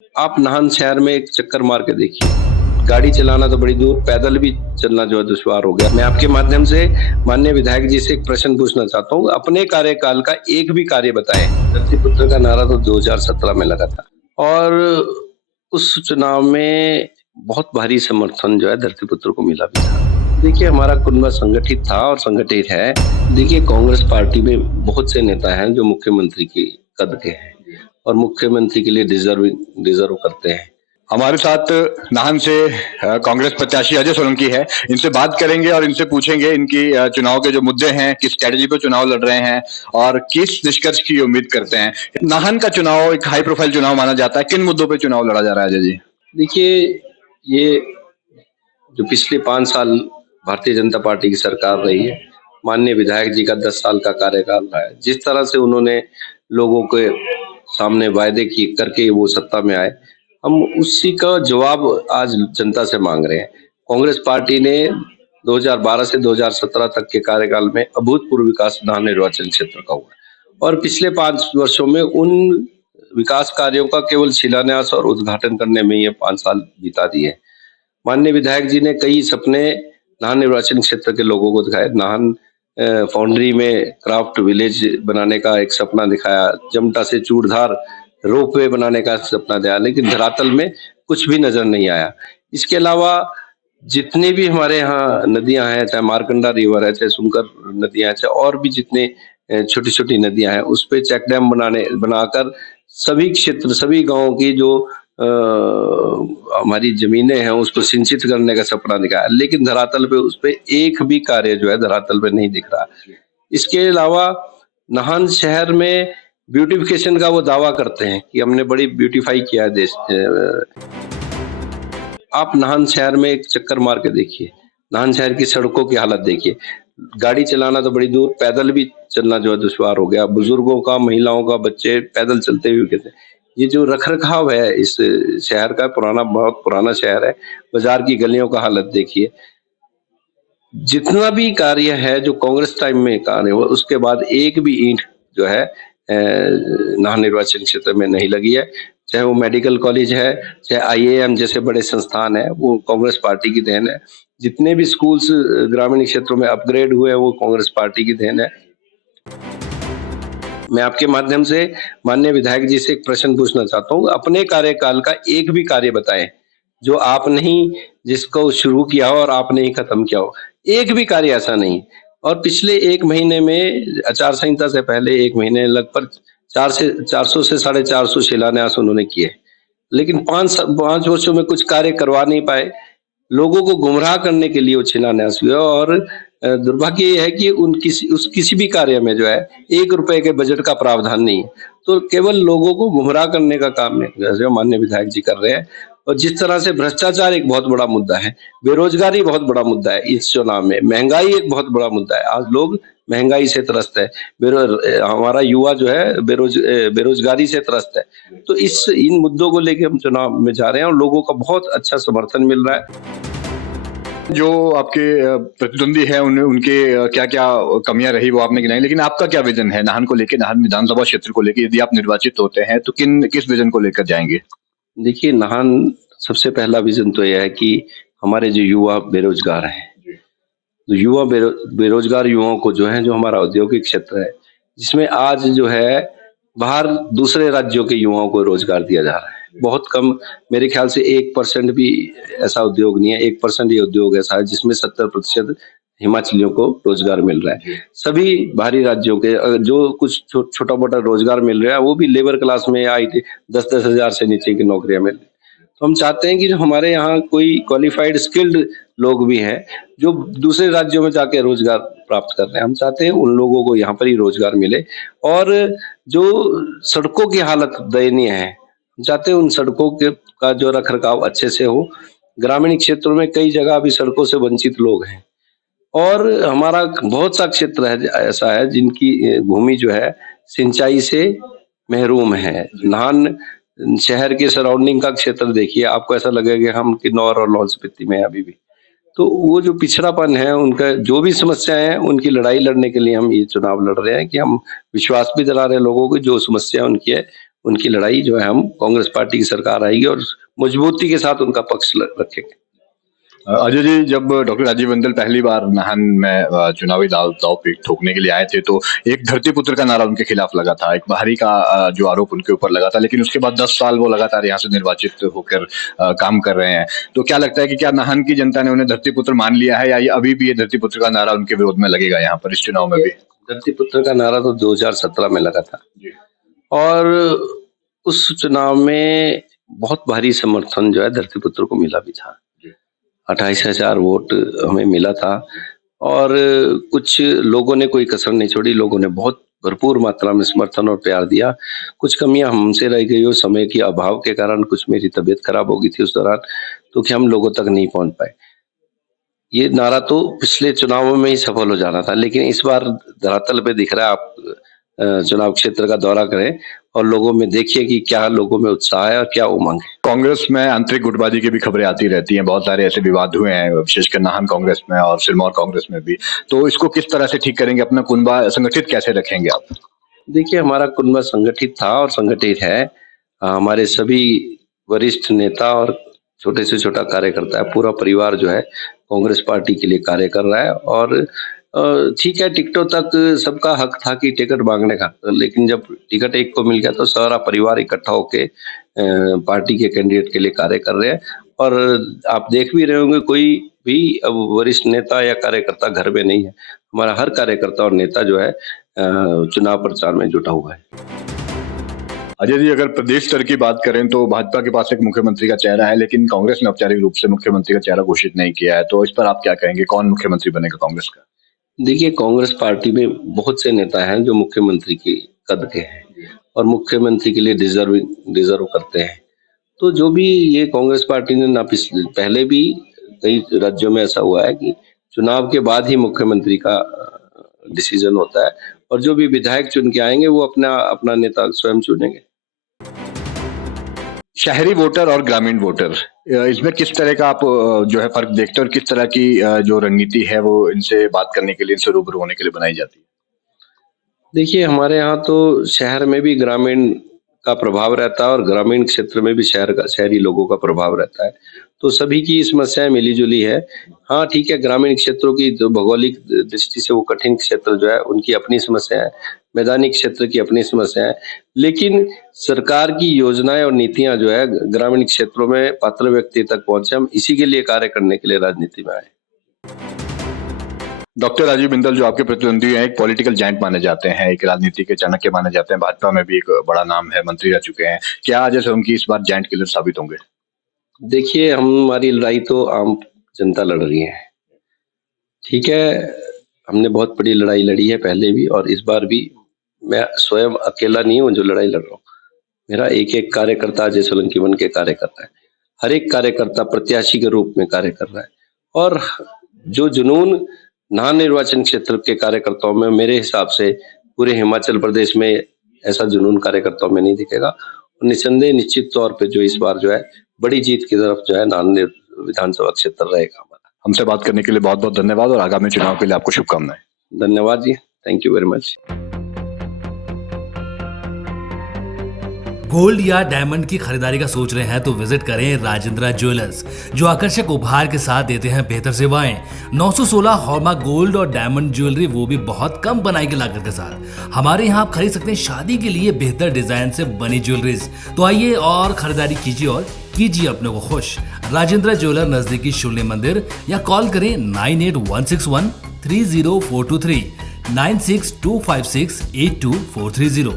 आप नाहन शहर में एक चक्कर मार के देखिए। गाड़ी चलाना तो बड़ी दूर, पैदल भी चलना जो है दुश्वार हो गया। मैं आपके माध्यम से माननीय विधायक जी से एक प्रश्न पूछना चाहता हूँ, अपने कार्यकाल का एक भी कार्य बताएँ। धरतीपुत्र का नारा तो 2017 में लगा था और उस चुनाव में बहुत भारी समर्थन जो है धरतीपुत्र को मिला भी था। देखिए, हमारा कुनबा संगठित था और संगठित है। देखिए, कांग्रेस पार्टी में बहुत से नेता हैं जो मुख्यमंत्री के कद के हैं और मुख्यमंत्री के लिए डिजर्व करते हैं। हमारे साथ नाहन से कांग्रेस प्रत्याशी अजय सोलंकी है। इनसे बात करेंगे और इनसे पूछेंगे इनकी चुनाव के जो मुद्दे हैं, किस स्ट्रेटेजी पे चुनाव लड़ रहे हैं और किस निष्कर्ष की उम्मीद करते हैं। नाहन का चुनाव एक हाई प्रोफाइल चुनाव माना जाता है, किन मुद्दों पे चुनाव लड़ा जा रहा है अजय जी? देखिए, ये जो पिछले 5 साल भारतीय जनता पार्टी की सरकार रही है, माननीय विधायक जी का 10 साल का कार्यकाल रहा है। जिस तरह से उन्होंने लोगों के सामने वायदे किए करके वो सत्ता में आए, हम उसी का जवाब आज जनता से मांग रहे हैं। कांग्रेस पार्टी ने 2012 से 2017 तक के कार्यकाल में अभूतपूर्व विकास नाहन निर्वाचन क्षेत्र का हुआ और पिछले 5 वर्षों में उन विकास कार्यों का केवल शिलान्यास और उद्घाटन करने में ये 5 साल बिता दिए। माननीय विधायक जी ने कई सपने नाहन निर्वाचन क्षेत्र के लोगों को दिखाए। नाहन फाउंड्री में क्राफ्ट विलेज बनाने का एक सपना दिखाया, जमटा से चूड़धार रोपवे बनाने का सपना दिखाया, लेकिन धरातल में कुछ भी नजर नहीं आया। इसके अलावा जितने भी हमारे यहाँ नदियां हैं, चाहे मारकंडा रिवर है, चाहे सुनकर नदियां हैं, चाहे और भी जितने छोटी छोटी नदियां हैं, उस पे चेक डैम बनाकर सभी क्षेत्र सभी गांवों की जो हमारी जमीनें हैं उसको सिंचित करने का सपना दिखाया, लेकिन धरातल पे उस पे एक भी कार्य जो है धरातल पे नहीं दिख रहा। इसके अलावा नाहन शहर में ब्यूटिफिकेशन का वो दावा करते हैं कि हमने बड़ी ब्यूटीफाई किया है देश। आप नाहन शहर में एक चक्कर मार के देखिए, नाहन शहर की सड़कों की हालत देखिए। गाड़ी चलाना तो बड़ी दूर, पैदल भी चलना जो है दुश्वार हो गया। बुजुर्गों का, महिलाओं का, बच्चे पैदल चलते हुए कहते हैं। ये जो रखरखाव है इस शहर का, बहुत पुराना शहर है। बाजार की गलियों का हालत देखिए। जितना भी कार्य है जो कांग्रेस टाइम में कार्य हुआ, उसके बाद एक भी ईंट जो है नाहन निर्वाचन क्षेत्र में नहीं लगी है। चाहे वो मेडिकल कॉलेज है, चाहे आईआईएम जैसे बड़े संस्थान है, वो कांग्रेस पार्टी की देन है। जितने भी स्कूल्स ग्रामीण क्षेत्रों में अपग्रेड हुए हैं, वो कांग्रेस पार्टी की देन है। मैं आपके माध्यम से माननीय विधायक जी से एक प्रश्न पूछना चाहता हूँ, अपने कार्यकाल का एक भी कार्य बताएं जो आपने ही जिसको शुरू किया हो और आपने ही खत्म किया हो। एक भी कार्य ऐसा नहीं। और पिछले 1 महीने में आचार संहिता से पहले 1 महीने लगभग 400 से 450 शिलान्यास उन्होंने किए, लेकिन 5 वर्षों में कुछ कार्य करवा नहीं पाए। लोगों को गुमराह करने के लिए वो शिलान्यास हुए और दुर्भाग्य ये है कि किसी भी कार्य में जो है 1 रुपए के बजट का प्रावधान नहीं है। तो केवल लोगों को गुमराह करने का काम जो माननीय विधायक जी कर रहे हैं। और जिस तरह से भ्रष्टाचार एक बहुत बड़ा मुद्दा है, बेरोजगारी बहुत बड़ा मुद्दा है इस चुनाव में, महंगाई एक बहुत बड़ा मुद्दा है। आज लोग महंगाई से त्रस्त है, हमारा युवा जो है बेरोजगारी से त्रस्त है। तो इन मुद्दों को लेके हम चुनाव में जा रहे हैं और लोगों का बहुत अच्छा समर्थन मिल रहा है। जो आपके प्रतिद्वंदी है उनके क्या-क्या कमियां रही वो आपने गिनाई, लेकिन आपका क्या विजन है नाहन को लेके, नाहन विधानसभा क्षेत्र को लेके? यदि आप निर्वाचित होते हैं तो किस विजन को लेकर जाएंगे? देखिए, नाहन सबसे पहला विजन तो यह है कि हमारे जो युवा बेरोजगार हैं, तो बेरोजगार युवाओं को जो है, जो हमारा औद्योगिक क्षेत्र है, जिसमें आज जो है बाहर दूसरे राज्यों के युवाओं को रोजगार दिया जा रहा है। बहुत कम, मेरे ख्याल से 1% भी ऐसा उद्योग नहीं है। 1% ये उद्योग ऐसा है जिसमें 70% हिमाचलियों को रोजगार मिल रहा है। सभी बाहरी राज्यों के जो कुछ छोटा मोटा रोजगार मिल रहा है, वो भी लेबर क्लास में IT 10-10 हजार से नीचे की नौकरियां मिल रही है। तो हम चाहते हैं कि जो हमारे यहाँ कोई क्वालिफाइड स्किल्ड लोग भी हैं जो दूसरे राज्यों में जाके रोजगार प्राप्त कर रहे हैं, हम चाहते हैं उन लोगों को यहाँ पर ही रोजगार मिले। और जो सड़कों की हालत दयनीय है, हम चाहते हैं उन सड़कों के का जो रखरखाव अच्छे से हो। ग्रामीण क्षेत्रों में कई जगह अभी सड़कों से वंचित लोग हैं और हमारा बहुत सा क्षेत्र है ऐसा है जिनकी भूमि जो है सिंचाई से महरूम है। नाहन शहर के सराउंडिंग का क्षेत्र देखिए, आपको ऐसा लगेगा कि हम किन्नौर और लाहौल स्पीति में हैं अभी भी। तो वो जो पिछड़ापन है, उनका जो भी समस्याएं हैं, उनकी लड़ाई लड़ने के लिए हम ये चुनाव लड़ रहे हैं कि हम विश्वास भी दिला रहे हैं लोगों को, जो समस्या उनकी है उनकी लड़ाई जो है हम कांग्रेस पार्टी की सरकार आएगी और मजबूती के साथ उनका पक्ष रखेंगे। अजय जी, जब डॉक्टर राजीव बिंदल पहली बार नाहन में चुनावी दाव पे ठोकने के लिए आए थे तो एक धरतीपुत्र का नारा उनके खिलाफ लगा था, एक बाहरी का जो आरोप उनके ऊपर लगा था, लेकिन उसके बाद 10 साल वो लगातार यहाँ से निर्वाचित होकर काम कर रहे हैं। तो क्या लगता है कि क्या नाहन की जनता ने उन्हें धरतीपुत्र मान लिया है, या ये अभी भी ये धरतीपुत्र का नारा उनके विरोध में लगेगा यहाँ पर इस चुनाव में भी? धरतीपुत्र का नारा तो 2017 में लगा था और उस चुनाव में बहुत भारी समर्थन जो है धरतीपुत्र को मिला भी था। 28,000 वोट हमें मिला था और कुछ लोगों ने कोई कसर नहीं छोड़ी, लोगों ने बहुत भरपूर मात्रा में समर्थन और प्यार दिया। कुछ कमियां हमसे रह गई हो, समय के अभाव के कारण, कुछ मेरी तबीयत खराब हो गई थी उस दौरान, तो कि हम लोगों तक नहीं पहुंच पाए। ये नारा तो पिछले चुनावों में ही सफल हो जाना था, लेकिन इस बार धरातल पे दिख रहा है। आप चुनाव क्षेत्र का दौरा करें और लोगों में देखिए कि क्या लोगों में उत्साह है और क्या उमंग है। कांग्रेस में आंतरिक गुटबाजी की भी खबरें आती रहती हैं, बहुत सारे ऐसे विवाद हुए हैं, विशेषकर नाहन कांग्रेस में और सिरमौर कांग्रेस में भी। तो इसको किस तरह से ठीक करेंगे, अपना कुनबा संगठित कैसे रखेंगे आप? देखिए, हमारा कुनबा संगठित था और संगठित है। हमारे सभी वरिष्ठ नेता और छोटे से छोटा कार्यकर्ता है, पूरा परिवार जो है कांग्रेस पार्टी के लिए कार्य कर रहा है। और ठीक है, टिकटों तक सबका हक था कि टिकट मांगने का, लेकिन जब टिकट एक को मिल गया तो सारा परिवार इकट्ठा होके पार्टी के कैंडिडेट के लिए कार्य कर रहे हैं। और आप देख भी रहे होंगे, कोई भी अब वरिष्ठ नेता या कार्यकर्ता घर में नहीं है। हमारा हर कार्यकर्ता और नेता जो है चुनाव प्रचार में जुटा हुआ है। अजय जी, अगर प्रदेश स्तर की बात करें तो भाजपा के पास एक मुख्यमंत्री का चेहरा है, लेकिन कांग्रेस ने औपचारिक रूप से मुख्यमंत्री का चेहरा घोषित नहीं किया है। तो इस पर आप क्या कहेंगे, कौन मुख्यमंत्री बनेगा कांग्रेस का? देखिए, कांग्रेस पार्टी में बहुत से नेता हैं जो मुख्यमंत्री के कद के हैं और मुख्यमंत्री के लिए डिजर्व करते हैं। तो जो भी ये कांग्रेस पार्टी ने ना पहले भी कई राज्यों में ऐसा हुआ है कि चुनाव के बाद ही मुख्यमंत्री का डिसीजन होता है और जो भी विधायक चुन के आएंगे वो अपना नेता स्वयं चुनेंगे। शहरी वोटर और ग्रामीण वोटर, इसमें किस तरह का आप जो है फर्क देखते हैं और किस तरह की जो रणनीति है वो इनसे बात करने के लिए, इनसे रूबरू होने के लिए बनाई जाती है? देखिए, हमारे यहाँ तो शहर में भी ग्रामीण का प्रभाव रहता है और ग्रामीण क्षेत्र में भी शहरी लोगों का प्रभाव रहता है। तो सभी की समस्याएं मिली-जुली है। हाँ, ठीक है, ग्रामीण क्षेत्रों की जो भौगोलिक दृष्टि से वो कठिन क्षेत्र जो है उनकी अपनी समस्या है, मैदानी क्षेत्र की अपनी समस्या है। लेकिन सरकार की योजनाएं और नीतियां जो है ग्रामीण क्षेत्रों में पात्र व्यक्ति तक पहुंचे, हम इसी के लिए कार्य करने के लिए राजनीति में आए। डॉक्टर राजीव बिंदल जो आपके प्रतिद्वंदी हैं, एक पॉलिटिकल जायंट माने जाते हैं, एक राजनीति के चाणक्य माने जाते हैं, भाजपा में भी एक बड़ा नाम है, मंत्री रह चुके हैं। क्या अजय सोलंकी इस बार जायंट किलर साबित होंगे? देखिए, हमारी लड़ाई तो आम जनता लड़ रही है। ठीक है, हमने बहुत बड़ी लड़ाई लड़ी है पहले भी और इस बार भी। मैं स्वयं अकेला नहीं हूँ जो लड़ाई लड़ रहा हूँ। मेरा एक एक कार्यकर्ता अजय सोलंकी बन के कार्य कर रहा है। हर एक कार्यकर्ता प्रत्याशी के रूप में कार्य कर रहा है और जो जुनून नाहन निर्वाचन क्षेत्र के कार्यकर्ताओं में, मेरे हिसाब से पूरे हिमाचल प्रदेश में ऐसा जुनून कार्यकर्ताओं में नहीं दिखेगा। और निसंदेह निश्चित तौर पे जो इस बार जो है बड़ी जीत की तरफ जो है नाहन विधानसभा क्षेत्र रहेगा हमारा। हमसे बात करने के लिए बहुत बहुत धन्यवाद और आगामी चुनाव के लिए आपको शुभकामनाएं। धन्यवाद जी, thank you very much. Gold या डायमंड की खरीदारी का सोच रहे हैं तो विजिट करें राजेंद्र ज्वेलर्स, जो आकर्षक उपहार के साथ देते हैं बेहतर सेवाएं। 916 हॉलमार्क गोल्ड और डायमंड ज्वेलरी, वो भी बहुत कम बनाई की लागत के साथ। हमारे यहाँ आप खरीद सकते हैं शादी के लिए बेहतर डिजाइन से बनी ज्वेलरीज। तो आइए और खरीदारी कीजिए और कीजिए अपने को खुश। राजेंद्र ज्वेलर, नजदीकी शून्य मंदिर, या कॉल करें 9816130423 9625682430।